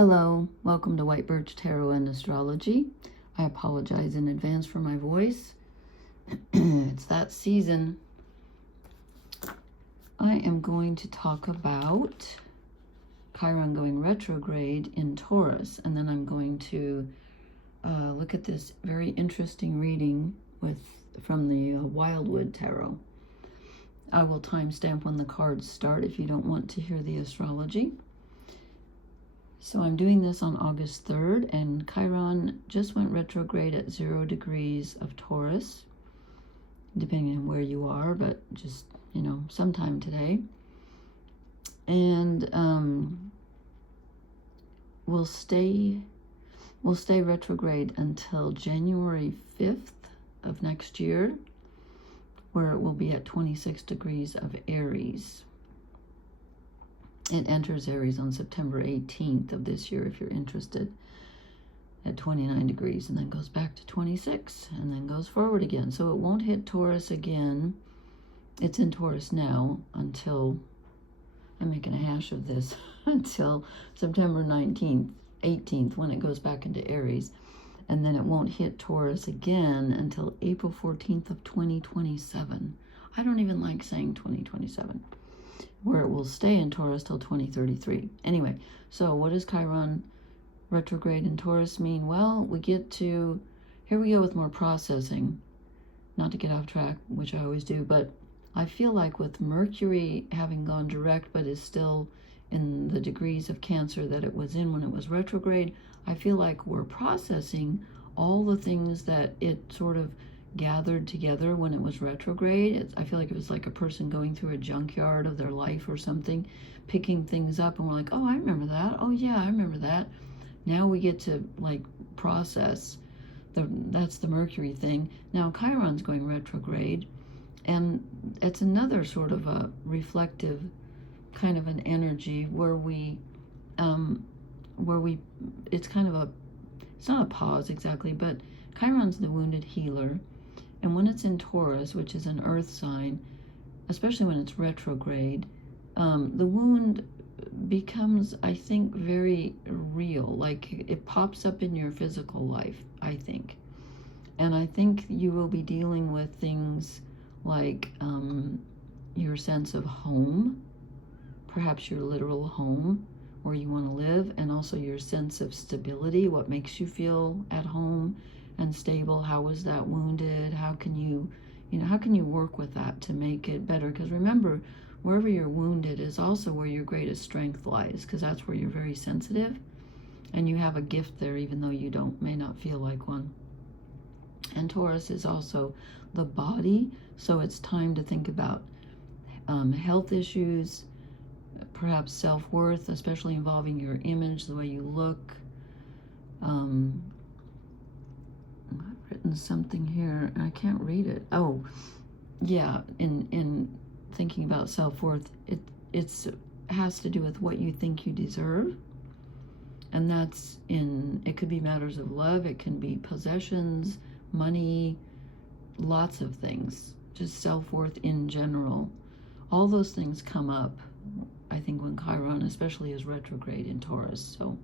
Hello, welcome to White Birch Tarot and Astrology. I apologize in advance for my voice. It's that season. I am going to talk about Chiron going retrograde in Taurus, and then I'm going to look at this very interesting reading from the Wildwood Tarot. I will timestamp when the cards start if you don't want to hear the astrology. So I'm doing this on August 3rd, and Chiron just went retrograde at 0 degrees of Taurus, depending on where you are, but just, sometime today. And we'll stay retrograde until January 5th of next year, where it will be at 26 degrees of Aries. It enters Aries on September 18th of this year, if you're interested, at 29 degrees, and then goes back to 26, and then goes forward again. So it won't hit Taurus again. It's in Taurus now until, I'm making a hash of this, until September 19th, 18th, when it goes back into Aries. And then it won't hit Taurus again until April 14th of 2027. I don't even like saying 2027. Where it will stay in Taurus till 2033. Anyway, so what does Chiron retrograde in Taurus mean? Well, here we go with more processing. Not to get off track, which I always do, but I feel like with Mercury having gone direct, but is still in the degrees of Cancer that it was in when it was retrograde, I feel like we're processing all the things that it sort of gathered together when it was retrograde. I feel like it was like a person going through a junkyard of their life or something, picking things up, and we're like, oh, I remember that. Oh yeah, I remember that. Now we get to process. That's the Mercury thing. Now Chiron's going retrograde, and it's another sort of a reflective kind of an energy where it's not a pause exactly, but Chiron's the wounded healer. And when it's in Taurus, which is an earth sign, especially when it's retrograde, the wound becomes, I think, very real. Like it pops up in your physical life, I think. And I think you will be dealing with things like your sense of home, perhaps your literal home where you want to live, and also your sense of stability, what makes you feel at home and stable. How was that wounded? How can you work with that to make it better? Because remember, wherever you're wounded is also where your greatest strength lies, because that's where you're very sensitive, and you have a gift there, even though you may not feel like one. And Taurus is also the body, so it's time to think about health issues, perhaps self-worth, especially involving your image, the way you look. I've written something here, and I can't read it. Oh, yeah, in thinking about self-worth, it has to do with what you think you deserve. And it could be matters of love, it can be possessions, money, lots of things, just self-worth in general. All those things come up, I think, when Chiron especially is retrograde in Taurus. So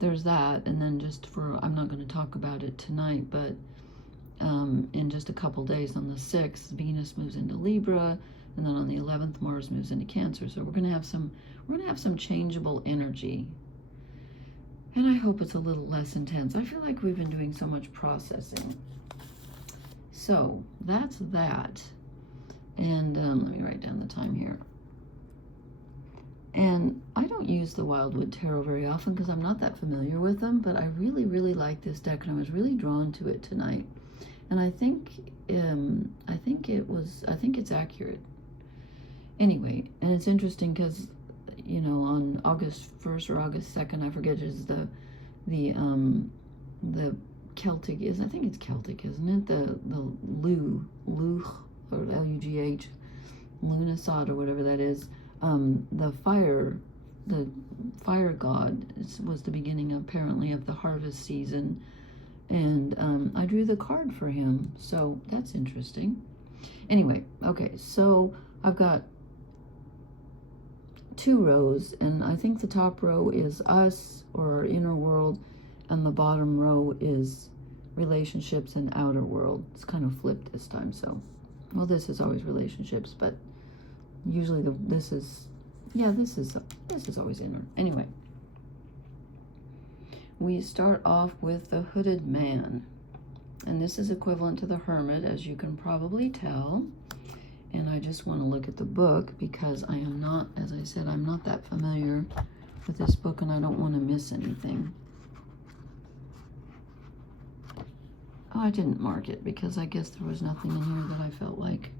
there's that. And then I'm not going to talk about it tonight, but in just a couple days, on the 6th, Venus moves into Libra, and then on the 11th, Mars moves into Cancer. So we're going to have some changeable energy. And I hope it's a little less intense. I feel like we've been doing so much processing. So that's that. And let me write down the time here. And I don't use the Wildwood Tarot very often because I'm not that familiar with them, but I really, really like this deck, and I was really drawn to it tonight. And I think it's accurate. Anyway, and it's interesting because, on August 1st or August 2nd, I forget, is the Celtic, I think it's Celtic, isn't it? The Luch, or L-U-G-H, Lunisad, or whatever that is. The fire god was the beginning, apparently, of the harvest season, and I drew the card for him, so that's interesting. Anyway, okay, so I've got two rows, and I think the top row is us, or our inner world, and the bottom row is relationships and outer world. It's kind of flipped this time, so, well, this is always relationships, but usually this is always inner. Anyway, we start off with the hooded man, and this is equivalent to the hermit, as you can probably tell. And I just want to look at the book because I am not, as I said, I'm not that familiar with this book, and I don't want to miss anything. Oh, I didn't mark it because I guess there was nothing in here that I felt like.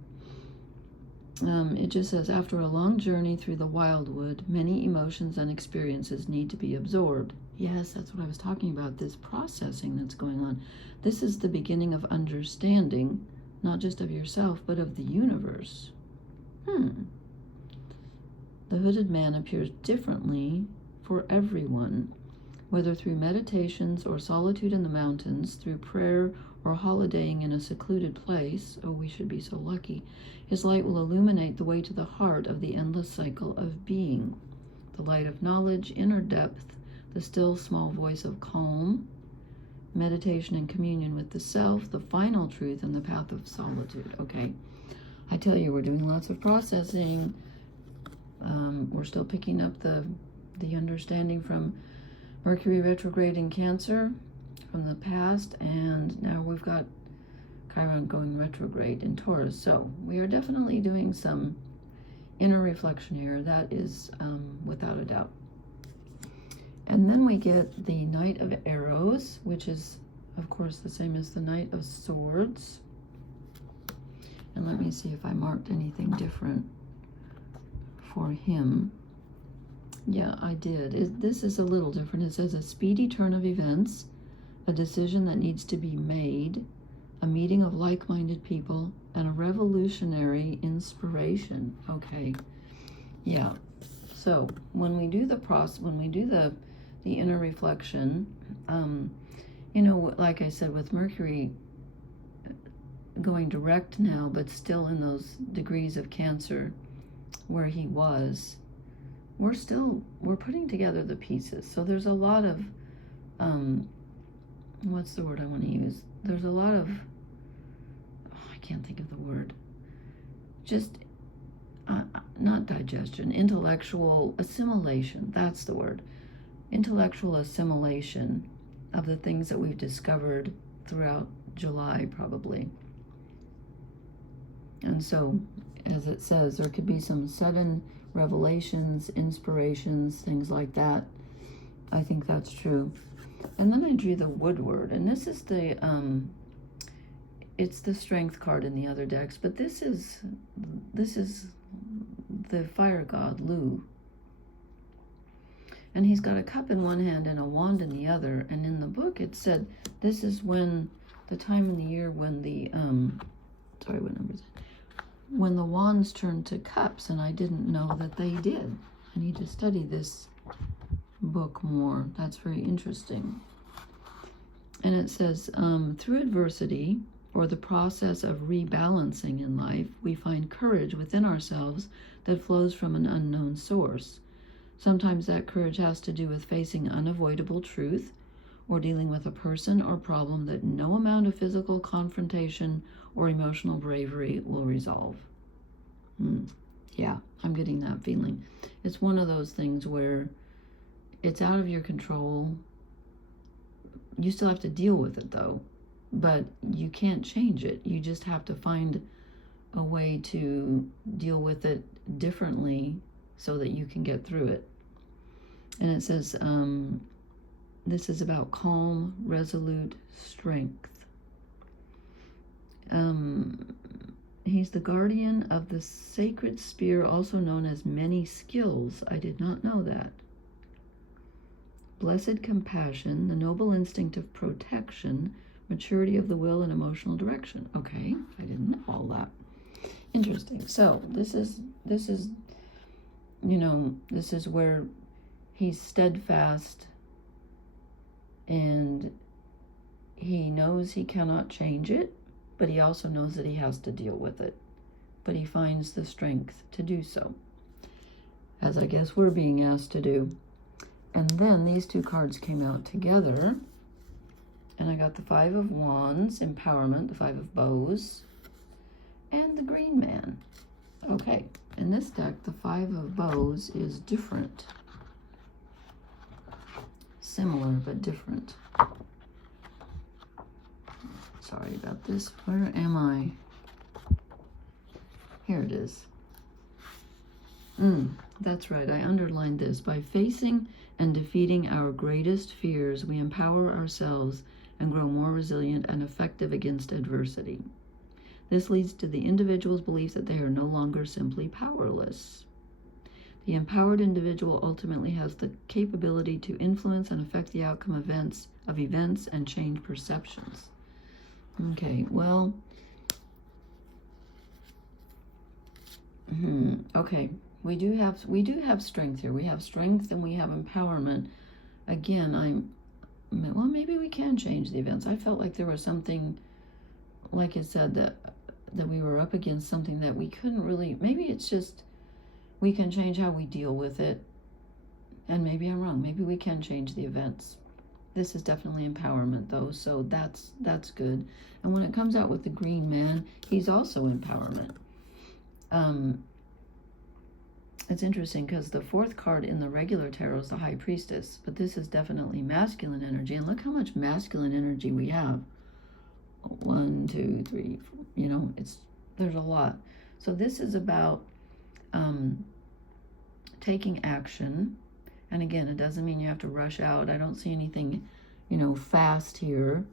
It just says, after a long journey through the wildwood, many emotions and experiences need to be absorbed. Yes, that's what I was talking about, this processing that's going on. This is the beginning of understanding, not just of yourself, but of the universe. The hooded man appears differently for everyone, whether through meditations or solitude in the mountains, through prayer or holidaying in a secluded place. Oh, we should be so lucky. His light will illuminate the way to the heart of the endless cycle of being. The light of knowledge, inner depth, the still small voice of calm, meditation and communion with the self, the final truth, and the path of solitude. Okay, I tell you, we're doing lots of processing. We're still picking up the understanding from Mercury retrograde in Cancer from the past, and now we've got Chiron going retrograde in Taurus. So we are definitely doing some inner reflection here. That is without a doubt. And then we get the Knight of Arrows, which is, of course, the same as the Knight of Swords. And let me see if I marked anything different for him. Yeah, I did. This is a little different. It says a speedy turn of events, a decision that needs to be made, a meeting of like-minded people, and a revolutionary inspiration. Okay, yeah. So when we do the inner reflection, you know, like I said, with Mercury going direct now, but still in those degrees of Cancer where he was, we're putting together the pieces. So there's a lot of, what's the word I want to use? There's a lot of, I can't think of the word, just not digestion, intellectual assimilation. That's the word. Intellectual assimilation of the things that we've discovered throughout July, probably. And so, as it says, there could be some sudden revelations, inspirations, things like that. I think that's true. And then I drew the Woodward, and this is the it's the Strength card in the other decks, but this is the fire god Lu, and he's got a cup in one hand and a wand in the other. And in the book it said this is when the time in the year when the sorry, what number is it? When the wands turn to cups, and I didn't know that they did. I need to study this book more. That's very interesting. And it says, through adversity or the process of rebalancing in life, we find courage within ourselves that flows from an unknown source. Sometimes that courage has to do with facing unavoidable truth or dealing with a person or problem that no amount of physical confrontation or emotional bravery will resolve. Yeah, I'm getting that feeling. It's one of those things where it's out of your control. You still have to deal with it, though, but you can't change it. You just have to find a way to deal with it differently so that you can get through it. And it says, this is about calm, resolute strength. He's the guardian of the sacred spear, also known as many skills. I did not know that. Blessed compassion, the noble instinct of protection, maturity of the will, and emotional direction. Okay, I didn't know all that. Interesting. So this is you know, this is where he's steadfast and he knows he cannot change it, but he also knows that he has to deal with it. But he finds the strength to do so. as I guess we're being asked to do. And then these two cards came out together, and I got the Five of Wands, Empowerment, the Five of Bows, and the Green Man. Okay, in this deck, the Five of Bows is different. Similar, but different. Sorry about this. Where am I? Here it is. That's right, I underlined this. By facing and defeating our greatest fears, we empower ourselves and grow more resilient and effective against adversity. This leads to the individual's belief that they are no longer simply powerless. The empowered individual ultimately has the capability to influence and affect the outcome of events and change perceptions. Okay, well, okay, we do have strength here. We have strength and we have empowerment. Again, well, maybe we can change the events. I felt like there was something, like it said, that we were up against something that we couldn't really, maybe it's just we can change how we deal with it. And maybe I'm wrong. Maybe we can change the events. This is definitely empowerment, though, so that's good. And when it comes out with the Green Man, he's also empowerment. It's interesting because the fourth card in the regular tarot is the High Priestess, but this is definitely masculine energy. And look how much masculine energy we have. 1, 2, 3, 4, you know, there's a lot. So this is about taking action. And again, it doesn't mean you have to rush out. I don't see anything, fast here.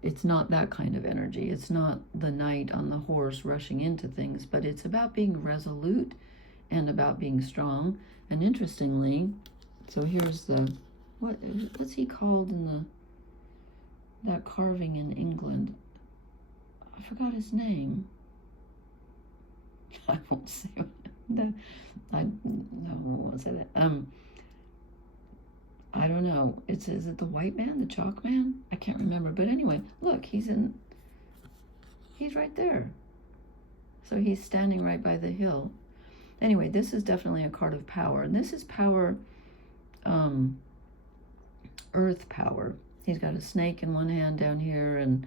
It's not that kind of energy. It's not the knight on the horse rushing into things, but it's about being resolute and about being strong. And interestingly, so here's what's he called in that carving in England? I forgot his name. I won't say that. I won't say that. I don't know. Is it the White Man, the Chalk Man? I can't remember. But anyway, look, he's right there. So he's standing right by the hill. Anyway, this is definitely a card of power. And this is power, earth power. He's got a snake in one hand down here. And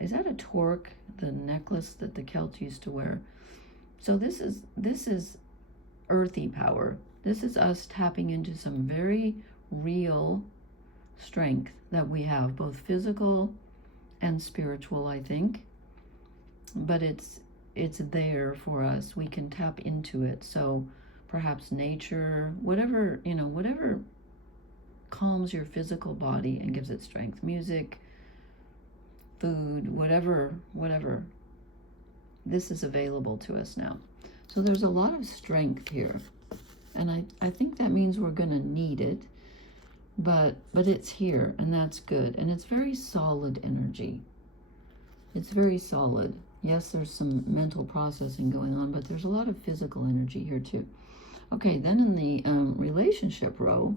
is that a torque, the necklace that the Celts used to wear? So this is earthy power. This is us tapping into some very real strength that we have, both physical and spiritual, I think. But it's there for us. We can tap into it. So perhaps nature, whatever calms your physical body and gives it strength. Music, food, whatever. This is available to us now. So there's a lot of strength here. And I think that means we're going to need it, but it's here, and that's good. And it's very solid energy. It's very solid. Yes, there's some mental processing going on, but there's a lot of physical energy here too. Okay, then in the relationship row,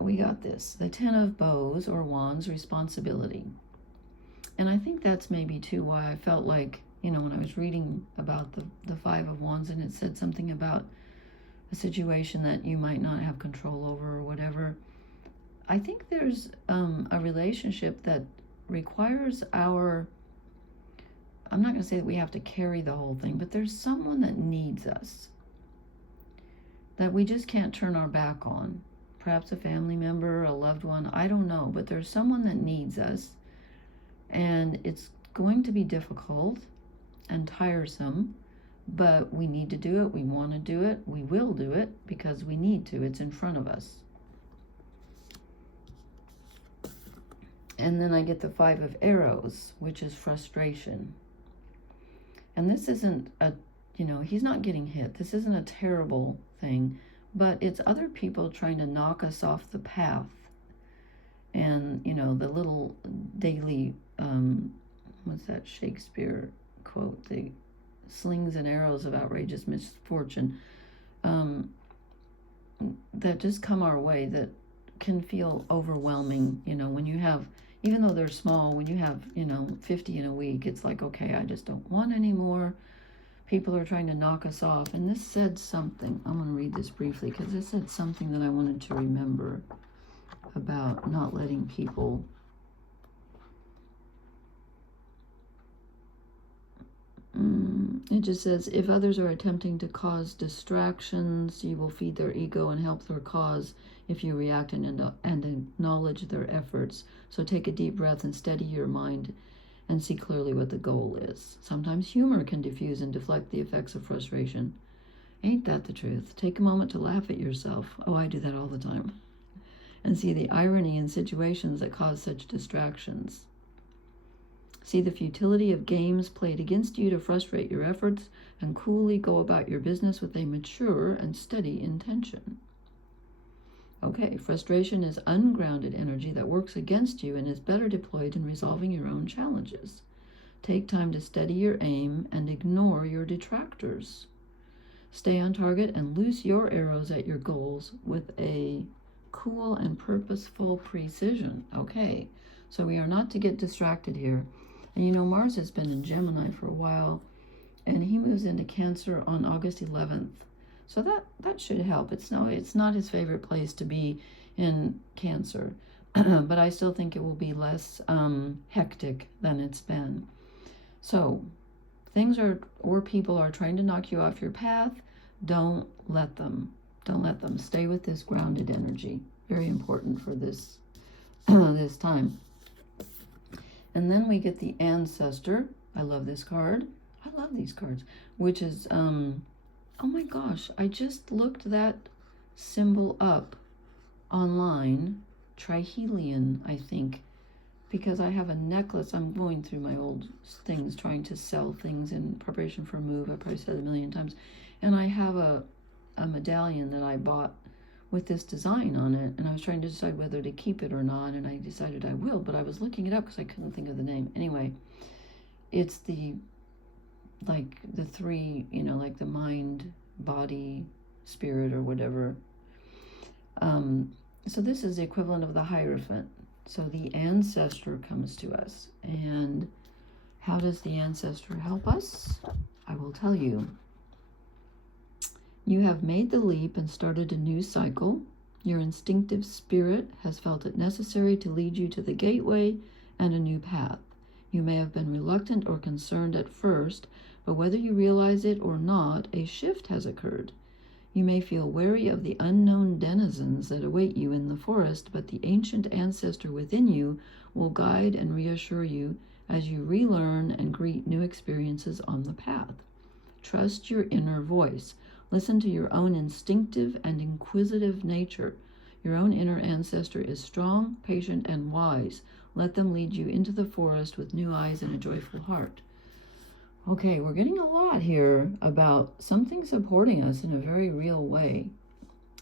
we got this, the Ten of Bows or Wands, responsibility. And I think that's maybe too why I felt like, when I was reading about the Five of Wands and it said something about a situation that you might not have control over or whatever, I think there's a relationship that requires I'm not going to say that we have to carry the whole thing, but there's someone that needs us, that we just can't turn our back on. Perhaps a family member, a loved one, I don't know, but there's someone that needs us, and it's going to be difficult and tiresome, but we need to do it. We want to do it. We will do it because we need to. It's in front of us. And then I get the Five of Arrows, which is frustration. And this isn't he's not getting hit. This isn't a terrible thing, but it's other people trying to knock us off the path. And, the little daily, what's that Shakespeare quote, the slings and arrows of outrageous misfortune that just come our way that can feel overwhelming, when you have, even though they're small, when you have, 50 in a week, it's like, okay, I just don't want any more. People are trying to knock us off. And this said something. I'm going to read this briefly because it said something that I wanted to remember about not letting people it just says, if others are attempting to cause distractions, you will feed their ego and help their cause if you react and acknowledge their efforts. So take a deep breath and steady your mind and see clearly what the goal is. Sometimes humor can diffuse and deflect the effects of frustration. Ain't that the truth? Take a moment to laugh at yourself. Oh, I do that all the time. And see the irony in situations that cause such distractions. See the futility of games played against you to frustrate your efforts, and coolly go about your business with a mature and steady intention. Okay, frustration is ungrounded energy that works against you and is better deployed in resolving your own challenges. Take time to steady your aim and ignore your detractors. Stay on target and loose your arrows at your goals with a cool and purposeful precision. Okay, so we are not to get distracted here. And you know, Mars has been in Gemini for a while, and he moves into Cancer on August 11th. So that should help. It's not his favorite place to be in Cancer, but I still think it will be less hectic than it's been. So things are, or people are trying to knock you off your path. Don't let them. Don't let them. Stay with this grounded energy. Very important for this this time. And then we get the Ancestor. I love this card. I love these cards. Which is, oh my gosh, I just looked that symbol up online. Trihelion, I think. Because I have a necklace. I'm going through my old things, trying to sell things in preparation for a move. I probably said it a million times. And I have a medallion that I bought with this design on it, and I was trying to decide whether to keep it or not, and I decided I will, but I was looking it up because I couldn't think of the name. Anyway, it's the three, like the mind, body, spirit, or whatever. So this is the equivalent of the Hierophant. So the Ancestor comes to us. And how does the Ancestor help us? I will tell you. You have made the leap and started a new cycle. Your instinctive spirit has felt it necessary to lead you to the gateway and a new path. You may have been reluctant or concerned at first, but whether you realize it or not, a shift has occurred. You may feel wary of the unknown denizens that await you in the forest, but the ancient ancestor within you will guide and reassure you as you relearn and greet new experiences on the path. Trust your inner voice. Listen to your own instinctive and inquisitive nature. Your own inner ancestor is strong, patient, and wise. Let them lead you into the forest with new eyes and a joyful heart. Okay, we're getting a lot here about something supporting us in a very real way,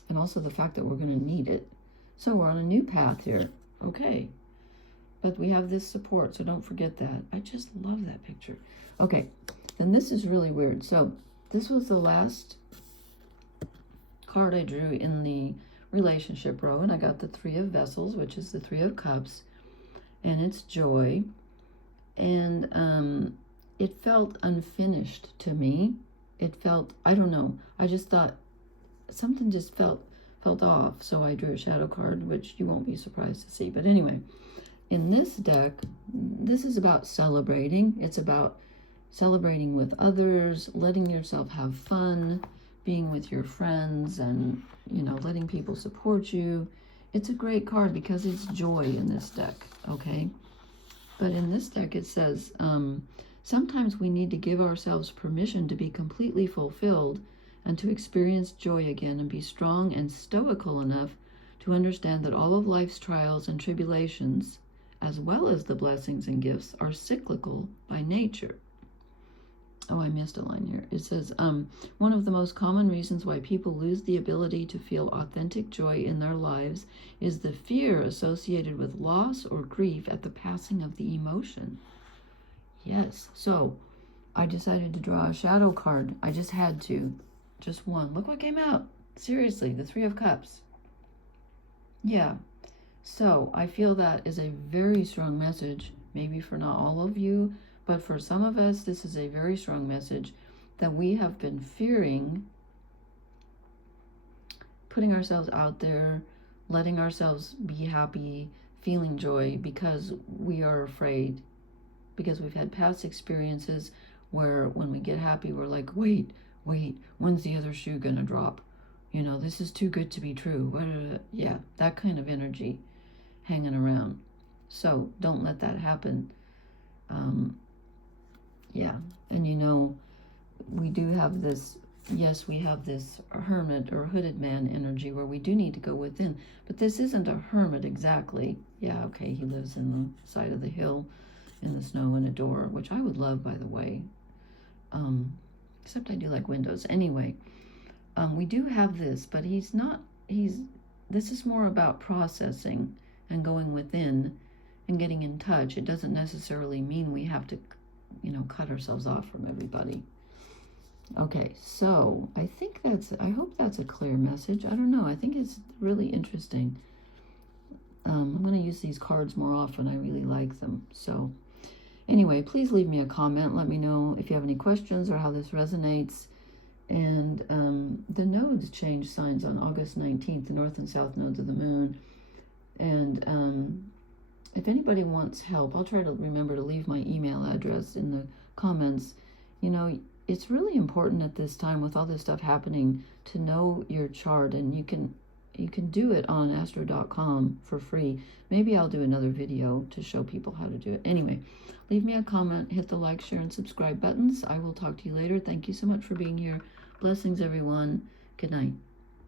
and also the fact that we're going to need it. So we're on a new path here. Okay, but we have this support, so don't forget that. I just love that picture. Okay, then this is really weird. So this was the last card I drew in the relationship row, and I got the Three of Vessels, which is the Three of Cups, and it's joy. And it felt unfinished to me. It felt, I don't know, I just thought something just felt off. So I drew a shadow card, which you won't be surprised to see. But anyway, in this deck, this is about celebrating. It's about celebrating with others, letting yourself have fun, being with your friends, and, letting people support you. It's a great card because it's joy in this deck, okay? But in this deck, it says, sometimes we need to give ourselves permission to be completely fulfilled and to experience joy again and be strong and stoical enough to understand that all of life's trials and tribulations, as well as the blessings and gifts, are cyclical by nature. Oh, I missed a line here. It says, one of the most common reasons why people lose the ability to feel authentic joy in their lives is the fear associated with loss or grief at the passing of the emotion. Yes, so I decided to draw a shadow card. I just had to. Just one. Look what came out. Seriously, the Three of Cups. Yeah. So I feel that is a very strong message, maybe for not all of you, but for some of us, this is a very strong message that we have been fearing putting ourselves out there, letting ourselves be happy, feeling joy, because we are afraid, because we've had past experiences where when we get happy, we're like, wait, when's the other shoe gonna drop? You know, this is too good to be true. Yeah, that kind of energy hanging around. So don't let that happen. Yeah, and you know, we do have this, yes, we have this hermit or hooded man energy where we do need to go within, but this isn't a hermit exactly. Yeah, okay, he lives in the side of the hill in the snow in a door, which I would love, by the way. Except I do like windows. Anyway, we do have this, but this is more about processing and going within and getting in touch. It doesn't necessarily mean we have to, you know, cut ourselves off from everybody. Okay, so I hope that's a clear message. I don't know. I think it's really interesting. I'm going to use these cards more often. I really like them. So anyway, please leave me a comment. Let me know if you have any questions or how this resonates. And the nodes change signs on August 19th, the north and south nodes of the moon. And if anybody wants help, I'll try to remember to leave my email address in the comments. You know, it's really important at this time with all this stuff happening to know your chart, and you can do it on astro.com for free. Maybe I'll do another video to show people how to do it. Anyway, leave me a comment, hit the like, share, and subscribe buttons. I will talk to you later. Thank you so much for being here. Blessings, everyone. Good night.